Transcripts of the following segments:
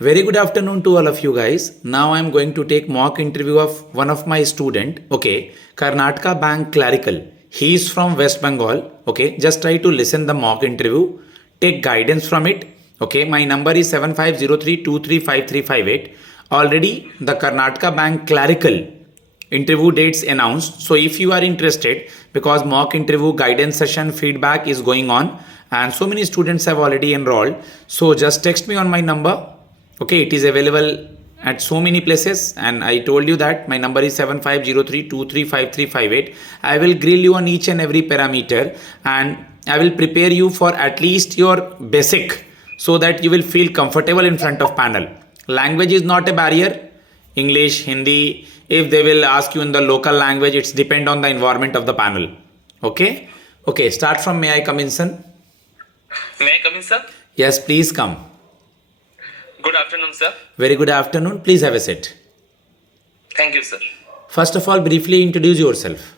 Very good afternoon to all of you guys. Now I'm going to take mock interview of one of my student. Okay, Karnataka Bank clerical. He is from West Bengal. Okay, just try to listen the mock interview. Take guidance from it. Okay, my number is 7503235358. Already the Karnataka Bank clerical interview dates announced. So if you are interested, because mock interview guidance session feedback is going on and so many students have already enrolled, so just text me on my number. Okay, it is available at so many places and I told you that my number is 7503235358. I will grill you on each and every parameter and I will prepare you for at least your basic so that you will feel comfortable in front of panel. Language is not a barrier. English, Hindi, if they will ask you in the local language, it's depend on the environment of the panel. Okay, start from may I come in, son? May I come in, sir? Yes, please come. Good afternoon, sir. Very good afternoon. Please have a seat. Thank you, sir. First of all, briefly introduce yourself.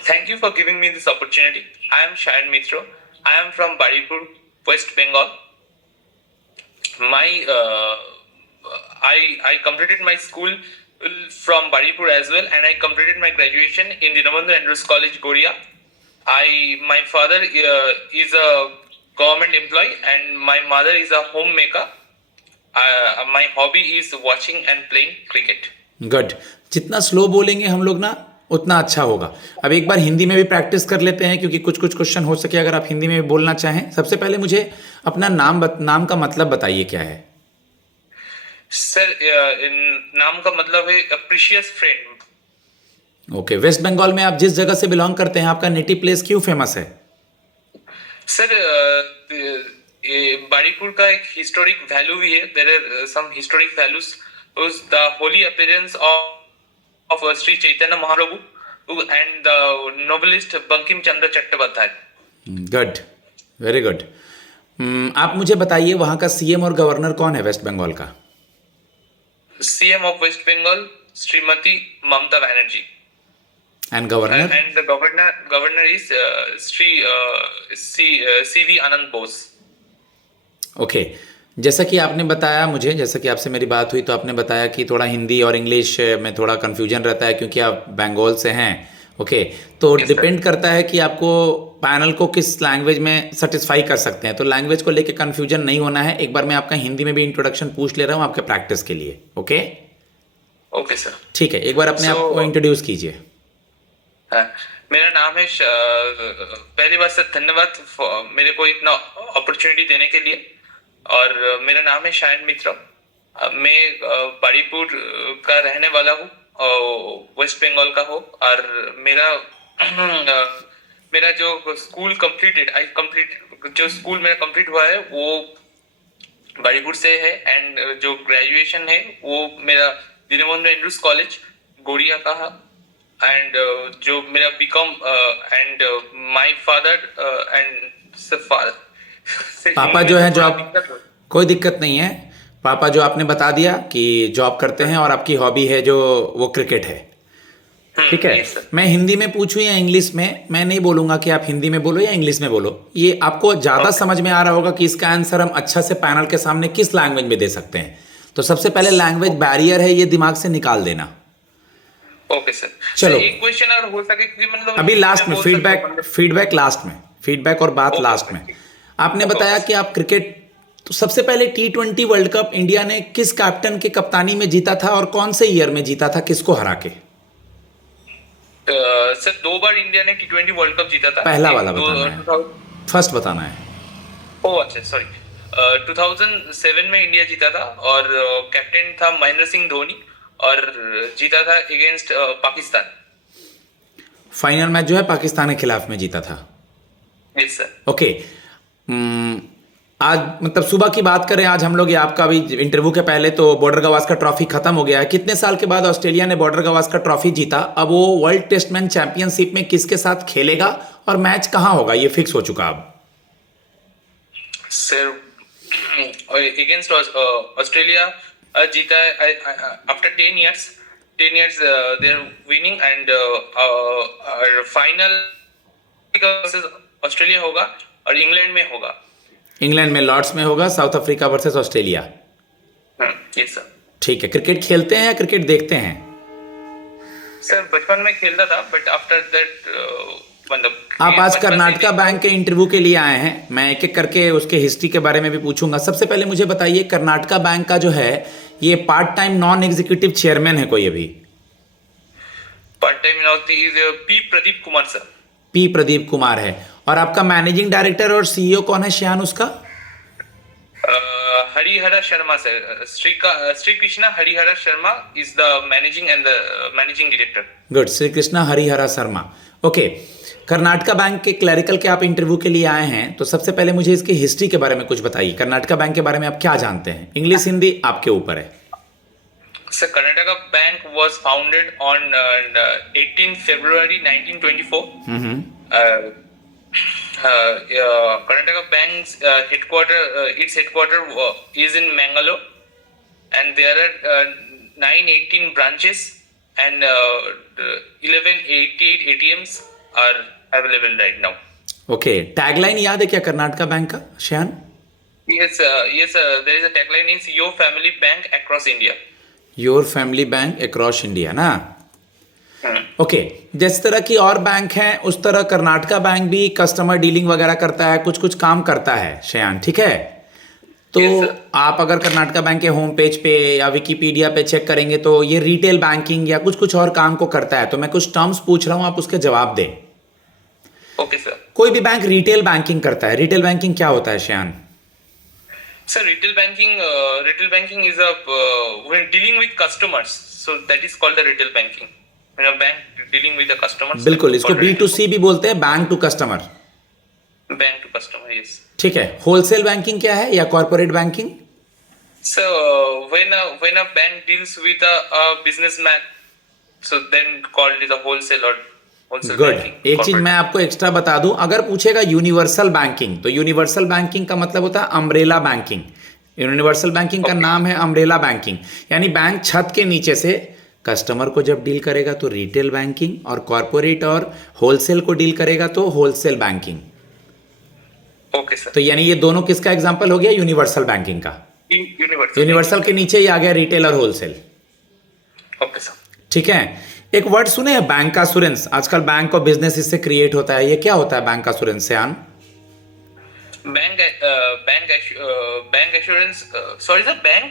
Thank you for giving me this opportunity. I am Shayan Mitra. I am from Baripur, West Bengal. I completed my school from Baripur as well, and I completed my graduation in Dinabandhu Andrews College, Goria. My father is a government employee, and my mother is a homemaker. My hobby is watching and playing cricket. Good. जितना slow बोलेंगे हम लोग ना उतना अच्छा होगा. अब एक बार हिंदी में भी प्रैक्टिस कर लेते हैं क्योंकि कुछ कुछ क्वेश्चन हो सके अगर आप हिंदी में भी बोलना चाहें. सबसे पहले मुझे अपना नाम का मतलब बताइए क्या है. सर, नाम का मतलब है precious friend. Okay, west Bengal में आप जिस जगह से बिलोंग करते हैं आपका नेटिव प्लेस क्यों फेमस है? सर, बारीपुर का एक हिस्टोरिक वैल्यू भी है. There are some historic values. The holy appearance of Shri Chaitanya Mahaprabhu and the novelist Bankim Chandra Chattopadhyay. Good, very good. आप मुझे बताइए वहाँ का सीएम और गवर्नर कौन है वेस्ट बंगाल का? CM of west Bengal Shrimati Mamata Banerjee. And governor? And the governor is Sri C.V. Anand Bose. ओके, जैसा कि आपने बताया मुझे, जैसा कि आपसे मेरी बात हुई तो आपने बताया कि थोड़ा हिंदी और इंग्लिश में थोड़ा कन्फ्यूजन रहता है क्योंकि आप बंगाल से हैं. ओके, तो डिपेंड करता है कि आपको पैनल को किस लैंग्वेज में सेटिस्फाई कर सकते हैं. तो लैंग्वेज को लेके कन्फ्यूजन नहीं होना है. एक बार मैं आपका हिंदी में भी इंट्रोडक्शन पूछ ले रहा हूँ आपके प्रैक्टिस के लिए. ओके ओके सर, ठीक है. एक बार अपने आप को इंट्रोड्यूस कीजिए. मेरा नाम है पहली बात सर धन्यवाद मेरे को इतना अपॉर्चुनिटी देने के लिए. और मेरा नाम है शायन मित्रा. मैं बारीपुर का रहने वाला हूँ, वेस्ट बंगाल का हूँ. और मेरा जो स्कूल जो स्कूल मेरा कंप्लीट हुआ है वो बारीपुर से है. एंड जो ग्रेजुएशन है वो मेरा दीनबंधु एंड्रूज कॉलेज गोरिया का है. एंड जो मेरा BCom and my father and पापा जो है जॉब, कोई दिक्कत नहीं है. पापा जो आपने बता दिया कि जॉब करते हैं और आपकी हॉबी है जो वो क्रिकेट है. ठीक है. मैं हिंदी में पूछूं या इंग्लिश में? मैं नहीं बोलूंगा कि आप हिंदी में बोलो या इंग्लिश में बोलो. ये आपको ज्यादा समझ में आ रहा होगा कि इसका आंसर हम अच्छा से पैनल के सामने किस लैंग्वेज में दे सकते हैं. तो सबसे पहले लैंग्वेज बैरियर है ये दिमाग से निकाल देना. Okay sir. चलो एक क्वेश्चन अगर हो सके कि मतलब अभी लास्ट में फीडबैक लास्ट में, फीडबैक और बात लास्ट में. आपने बताया कि आप क्रिकेट, तो सबसे पहले T20 वर्ल्ड कप इंडिया ने किस कैप्टन के कप्तानी में जीता था और कौन से ईयर में जीता था, किसको हरा के? सर 2 बार इंडिया ने T20 वर्ल्ड कप जीता था. पहला वाला बताना है, फर्स्ट बताना है. ओह अच्छा, सॉरी. 2007 में इंडिया जीता था और कैप्टन था महेंद्र सिंह धोनी और जीता था अगेंस्ट पाकिस्तान. फाइनल मैच जो है पाकिस्तान के खिलाफ में जीता था. Yes sir. ओके, आज मतलब सुबह की बात करें, आज हम लोग ये आपका भी इंटरव्यू के पहले तो बॉर्डर गावस्कर ट्रॉफी खत्म हो गया है. कितने साल के बाद ऑस्ट्रेलिया ने बॉर्डर गावस्कर ट्रॉफी जीता? अब वो वर्ल्ड टेस्टमैन चैंपियनशिप में किसके साथ खेलेगा और मैच कहां होगा ये फिक्स हो चुका अब? सर अगेंस्ट ऑस्ट्रेलिया जीता है after 10 years they are winning. And final Australia होगा और इंग्लैंड में होगा. इंग्लैंड में लॉर्ड्स में होगा, south Africa versus Australia. Yes sir. ठीक है, क्रिकेट खेलते हैं या क्रिकेट देखते हैं? सर बचपन में खेलता था, बट आफ्टर दैट मतलब आप आज बचपन से कर्नाटका नहीं। बैंक के इंटरव्यू के लिए आए हैं। मैं एक एक करके उसके हिस्ट्री के बारे में भी पूछूंगा। सबसे पहले मुझे बताइए, कर्नाटका बैंक का जो है ये part time non executive chairman है कोई अभी? पार्ट टाइम नौकरी is P Pradeep Kumar sir. P Pradeep Kumar है। और आपका मैनेजिंग डायरेक्टर और सीईओ कौन है श्यान उसका? Harihara Sharma sir. Shri Krishna Harihara Sharma is the managing and the managing director. Good, Shri Krishna Harihara Sharma. Okay, Karnataka bank के क्लरिकल के आप इंटरव्यू के लिए आए हैं, तो सबसे पहले मुझे इसकी हिस्ट्री के बारे में कुछ बताइए। कर्नाटका बैंक के बारे में आप क्या जानते हैं? इंग्लिश हिंदी आपके ऊपर है। Sir Karnataka Bank was founded on 18 February 1924. Karnataka Bank's its headquarter is in Mangalore, and there are 918 branches and 1188 ATMs are available right now. Okay, tagline याद है क्या कर्नाटका बैंक का श्यान? Yes, there is a tagline is Your Family Bank Across India. Your family bank across India ना? Okay, जिस तरह की और bank हैं उस तरह कर्नाटका बैंक भी कस्टमर डीलिंग वगैरह करता है, कुछ कुछ काम करता है श्यान, ठीक है? तो आप अगर कर्नाटका बैंक के होम पेज पे या विकिपीडिया पे चेक करेंगे तो ये रिटेल बैंकिंग या कुछ कुछ और काम को करता है। तो मैं कुछ टर्म्स पूछ रहा हूँ, आप उसके जवाब दें। Okay sir. कोई भी बैंक रिटेल बैंकिंग करता है, रिटेल बैंकिंग क्या होता है श्यान? Sir, retail banking is when dealing with customers, so that is called the retail banking. When a bank dealing with the customers. बिल्कुल, इसको B2C भी बोलते हैं, bank to customer. Bank to customer, yes. ठीक है, होलसेल बैंकिंग क्या है या corporate banking? So when a bank deals with a businessman, so then called is a wholesale or wholesale good. banking. एक चीज corporate. मैं आपको एक्स्ट्रा बता दूं, अगर पूछेगा यूनिवर्सल बैंकिंग, तो यूनिवर्सल बैंकिंग का मतलब होता है अम्ब्रेला बैंकिंग। यूनिवर्सल बैंकिंग का नाम है अम्ब्रेला बैंकिंग, यानी बैंक छत के नीचे से कस्टमर को जब डील करेगा तो रिटेल बैंकिंग, और कॉर्पोरेट और होलसेल को डील करेगा तो होलसेल बैंकिंग। Okay sir. तो यानी ये दोनों किसका एग्जाम्पल हो गया? यूनिवर्सल बैंकिंग का। Universal. यूनिवर्सल के नीचे ही आ गया रिटेल और होलसेल। Okay sir. ठीक है, एक वर्ड सुने हैं बैंक एश्योरेंस? आजकल बैंक और बिजनेस इससे क्रिएट होता है, ये क्या होता है बैंक एश्योरेंस से आन? Bank assurance. Sorry sir, bank.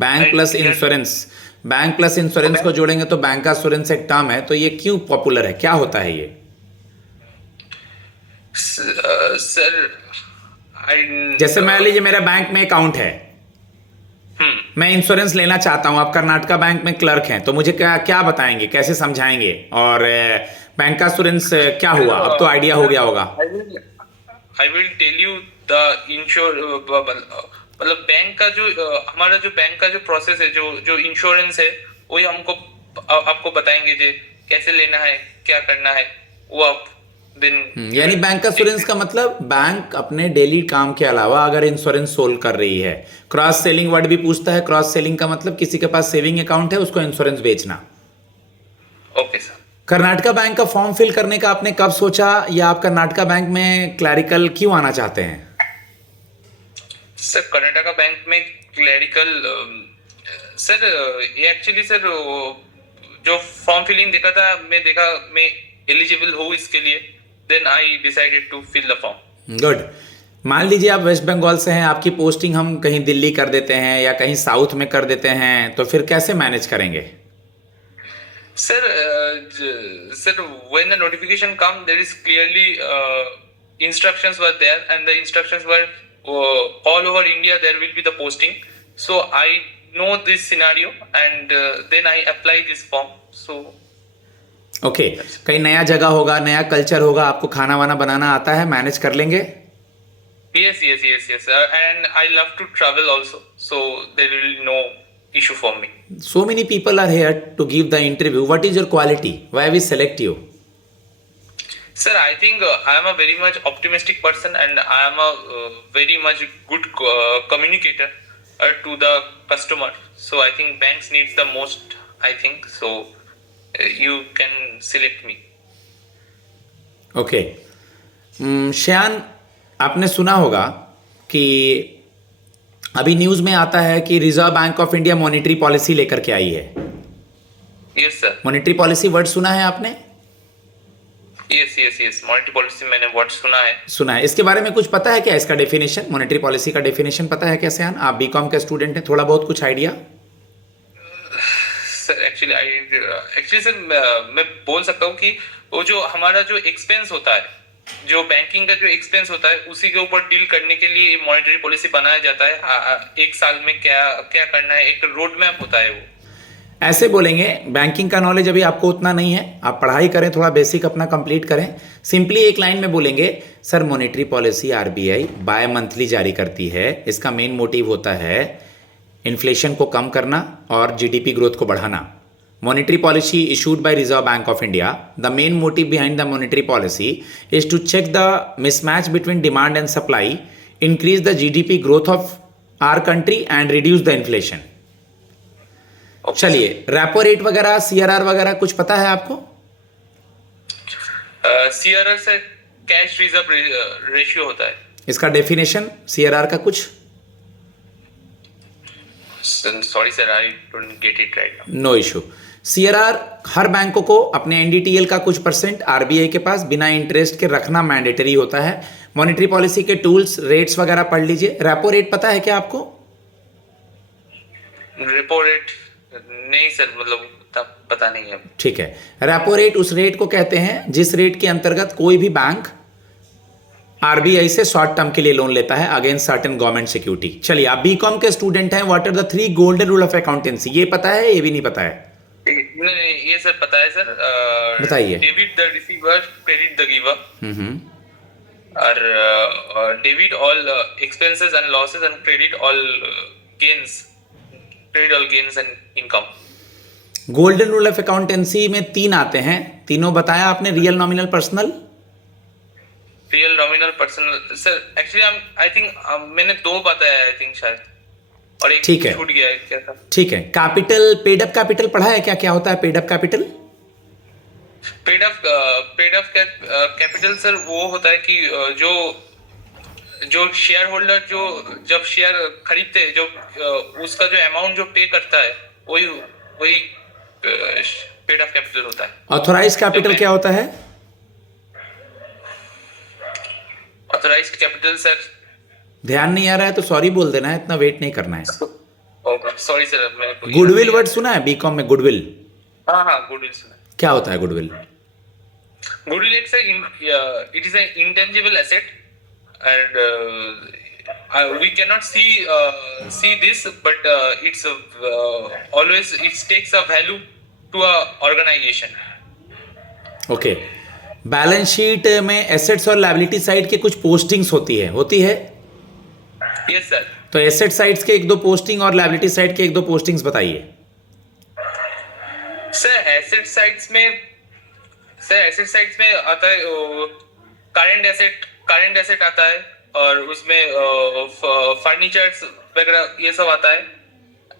Bank plus insurance, bank plus insurance को जोड़ेंगे तो बैंक एश्योरेंस एक टर्म है। तो ये क्यों पॉपुलर है, क्या होता है ये? Sir, जैसे मान लीजिए मेरा बैंक में अकाउंट है, मैं इंश्योरेंस लेना चाहता हूं, आप कर्नाटका बैंक में क्लर्क हैं, तो मुझे क्या क्या बताएंगे, कैसे समझाएंगे? और बैंक का इंश्योरेंस क्या हुआ, अब तो आइडिया हो गया होगा। I will tell you the मतलब बैंक का जो हमारा जो बैंक का जो प्रोसेस है, जो इंश्योरेंस है, वही हमको आपको बताएंगे जे कैसे लेना है, क्या करना है, वो आप दिन। यानी बैंक का इंश्योरेंस का मतलब बैंक अपने डेली काम के अलावा अगर इंश्योरेंस सोल्व कर रही है। क्रॉस सेलिंग वर्ड भी पूछता है, क्रॉस सेलिंग का मतलब किसी के पास सेविंग अकाउंट है उसको इंश्योरेंस बेचना। Okay sir. कर्नाटका बैंक का फॉर्म फिल करने का आपने कब सोचा, या आप कर्नाटका बैंक में क्लैरिकल क्यों आना चाहते हैं? सर कर्नाटका बैंक में क्लैरिकल सर ये एक्चुअली सर जो फॉर्म फिलिंग देखा था, मैं एलिजिबल हूँ इसके लिए, then I decided to fill the form. Good. मान लीजिए आप वेस्ट बंगाल से हैं, आपकी पोस्टिंग हम कहीं दिल्ली कर देते हैं या कहीं साउथ में कर देते हैं, तो फिर कैसे मैनेज करेंगे? Sir, when the notification come, there is clearly instructions were there, and the instructions were all over India. There will be the posting. So I know this scenario, and then I apply this form. So. Okay, कहीं नया जगह होगा, नया culture होगा, आपको खाना वाना बनाना आता है, मैनेज कर लेंगे? Yes. And I love to travel also, so there will be no issue for me. So many people are here to give the interview. What is your quality? Why we select you? Sir, I think I am a very much optimistic person, and I am a very much good communicator to the customer. So I think banks needs the most. I think so. You can select me. Okay. श्यान, आपने सुना होगा कि अभी news में आता है कि reserve bank of India monetary policy लेकर के आई है। Yes sir. Monetary policy word सुना है आपने? यस मॉनेटरी पॉलिसी मैंने वर्ड सुना है। सुना है। इसके बारे में कुछ पता है क्या? इसका डेफिनेशन, मॉनेटरी पॉलिसी का डेफिनेशन पता है क्या सयान? आप बीकॉम के स्टूडेंट हैं, थोड़ा बहुत कुछ आइडिया? सर एक्चुअली सर मैं बोल सकता हूँ कि वो जो हमारा जो एक्सपेंस होता है, जो बैंकिंग का जो एक्सपेंस होता है, उसी के ऊपर डील करने के लिए मॉनेटरी पॉलिसी बनाया जाता है। एक साल में क्या क्या करना है, एक रोड मैप होता है वो। ऐसे बोलेंगे, बैंकिंग का नॉलेज अभी आपको उतना नहीं है, आप पढ़ाई करें, थोड़ा बेसिक अपना कंप्लीट करें। सिंपली एक लाइन में बोलेंगे, sir monetary policy RBI bimonthly जारी करती है। इसका मेन मोटिव होता है इन्फ्लेशन को कम करना और जीडीपी ग्रोथ को बढ़ाना। Monetary policy issued by Reserve Bank of India. The main motive behind the monetary policy is to check the mismatch between demand and supply, increase the GDP growth of our country and reduce the inflation. चलिए, repo rate वगैरह, CRR वगैरह कुछ पता है आपको? CRR से cash reserve ratio होता है। इसका डेफिनेशन सीआरआर का कुछ? Sorry sir, I don't get it right now. No issue. CRR हर बैंकों को अपने एनडीटीएल का कुछ परसेंट आरबीआई के पास बिना इंटरेस्ट के रखना मैंडेटरी होता है। मॉनेटरी पॉलिसी के टूल्स, रेट्स वगैरह पढ़ लीजिए। रेपो रेट पता है क्या आपको? रेपो रेट नहीं सर, मतलब पता नहीं है। ठीक है। रेपो रेट उस रेट को कहते हैं जिस रेट के अंतर्गत कोई भी बैंक आरबीआई से शॉर्ट टर्म के लिए लोन लेता है अगेंस्ट सर्टेन गवर्नमेंट सिक्योरिटी। चलिए, आप बीकॉम के स्टूडेंट हैं, what are the 3 golden rule of accountancy, ये पता है? ये भी नहीं पता है? नहीं, ये सर पता है सर। बताइए। Debit the receiver, credit the giver, और debit all expenses and losses and credit all gains and income. Golden rule of accountancy में 3 आते हैं, तीनों बताया आपने? Real, nominal, personal. Real, nominal, personal. Sir actually I think मैंने 2 बताया है, आई थिंक शायद, और एक ठीक है, छूट गया है। क्या था? ठीक है। कैपिटल, पेड अप कैपिटल पढ़ा है क्या? क्या होता है paid up capital? Paid up capital sir वो होता है कि जो शेयर होल्डर जो जब शेयर खरीदते हैं, जो उसका जो अमाउंट जो पे करता है, वही पेड अप कैपिटल होता है। ऑथोराइज कैपिटल क्या होता है? ऑथोराइज्ड कैपिटल सर, ध्यान नहीं आ रहा है तो सॉरी बोल देना है, इतना वेट नहीं करना है। Sorry sir. गुडविल वर्ड सुना है बीकॉम में? गुडविल। हाँ, गुडविल सुना। क्या होता है goodwill? Goodwill it is an intangible asset and we cannot see this, but it's always it takes a value to a organization. Okay. Balance sheet में assets और लायबिलिटी साइड के कुछ पोस्टिंग्स होती है? Yes sir. तो asset sides के 1-2 posting और liability side के 1-2 पोस्टिंग्स बताइए। सर एसेट साइड्स में आता है करंट एसेट आता है, और उसमें फर्नीचर्स वगैरह ये सब आता है,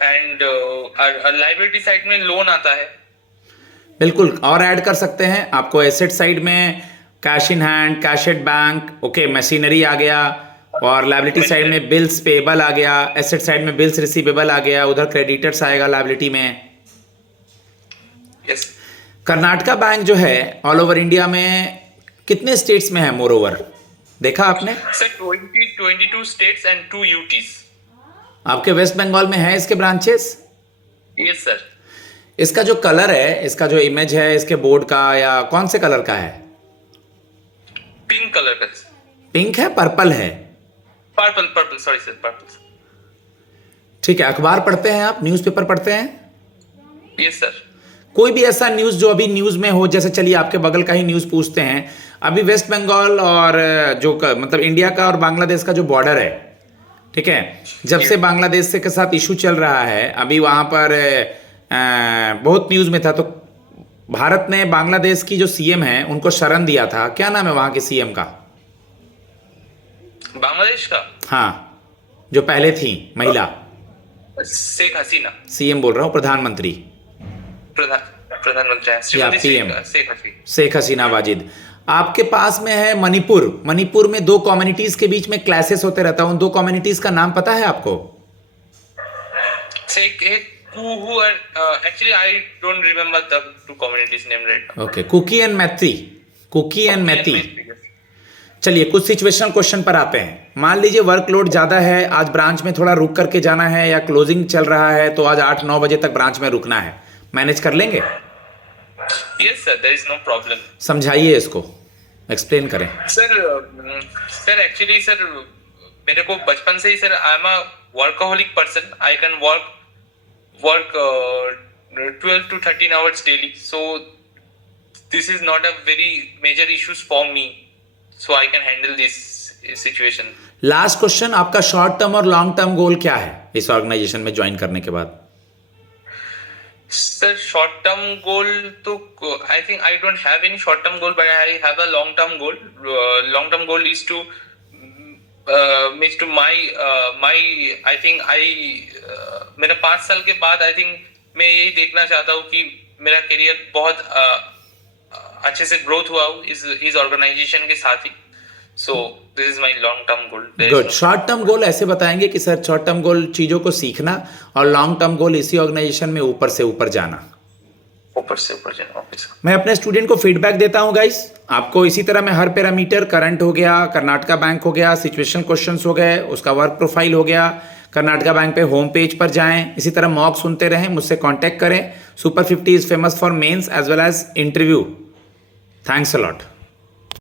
एंड लायबिलिटी साइड में लोन आता है। बिल्कुल, और ऐड कर सकते हैं आपको। एसेट साइड में cash in hand, cash at bank, okay, machinery आ गया, और लायबिलिटी साइड में बिल्स पेबल आ गया, एसेट साइड में बिल्स रिसीवेबल आ गया, उधर क्रेडिटर्स आएगा लायबिलिटी में। यस। कर्नाटका बैंक जो है ऑल ओवर इंडिया में कितने स्टेट्स में है मोर ओवर, देखा आपने? Sir 22 states and 2 UTs. आपके वेस्ट बंगाल में है इसके ब्रांचेस? Yes sir. इसका जो कलर है, इसका जो इमेज है इसके बोर्ड का, या कौन से कलर का है? पिंक कलर का। पिंक है, पर्पल है? Purple, sorry sir, purple. ठीक है। अखबार पढ़ते हैं आप? न्यूज़पेपर पढ़ते हैं? Yes sir. कोई भी ऐसा न्यूज़ जो अभी न्यूज़ में हो, जैसे चलिए आपके बगल का ही न्यूज़ पूछते हैं। अभी वेस्ट बंगाल और मतलब इंडिया का और बांग्लादेश का जो बॉर्डर है, ठीक है, जब से बांग्लादेश से के साथ इशू चल रहा है, अभी वहाँ पर बहुत न्यूज़ में था, तो भारत ने बांग्लादेश की जो सीएम है उनको शरण दिया था। क्या नाम है वहाँ के सीएम का? बांग्लादेश का? हाँ, जो पहले थी महिला। शेख हसीना। सीएम बोल रहा हूँ, प्रधानमंत्री। प्रधानमंत्री शेख हसीना वाजिद। आपके पास में है मणिपुर। मणिपुर में 2 कम्युनिटीज के बीच में क्लैशेस होते रहता है, उन 2 कम्युनिटीज का नाम पता है आपको? who are actually I don't remember the two communities name right now. Okay, Kuki and Maitri, Kuki and Meitei. चलिए कुछ सिचुएशनल क्वेश्चन पर आते हैं। मान लीजिए वर्कलोड ज़्यादा है, आज ब्रांच में थोड़ा रुक करके जाना है या क्लोजिंग चल रहा है, तो आज 8-9 बजे तक ब्रांच में रुकना है, मैनेज कर लेंगे? Yes sir, there is no problem. समझाइए इसको, एक्सप्लेन करें। सर एक्चुअली सर मेरे को बचपन से ही sir I am a workaholic person, I can work 12 to 13 hours daily, so this is not a very major issues for me, so I can handle this situation. Last question, आपका short term और long term गोल क्या है इस organisation में join करने के बाद? Sir short term goal तो I think I don't have any short term goal, but I have a long term goal. Long term goal is to means to my I think मेरा 5 साल के बाद I think मैं यही देखना चाहता हूँ कि मेरा करियर बहुत अच्छे से ग्रोथ हुआ हो इस ऑर्गेनाइजेशन के साथ ही. So this is my long term goal. Good. Short term goal ऐसे बताएंगे कि सर शॉर्ट टर्म गोल चीजों को सीखना और लॉन्ग टर्म गोल इसी ऑर्गेनाइजेशन में ऊपर से ऊपर जाना. ऊपर से ऊपर जाना. Okay sir. मैं अपने स्टूडेंट को फीडबैक देता हूं गाइस. आपको इसी तरह मैं हर पैरामीटर, करंट हो गया, कर्नाटका बैंक हो गया, सिचुएशन क्वेश्चंस हो गए, उसका वर्क प्रोफाइल हो गया, कर्नाटका बैंक पे होम पेज पर जाएं, इसी तरह मॉक सुनते रहें, मुझसे कांटेक्ट करें. Super 50 is famous for mains as well as interview. Thanks a lot.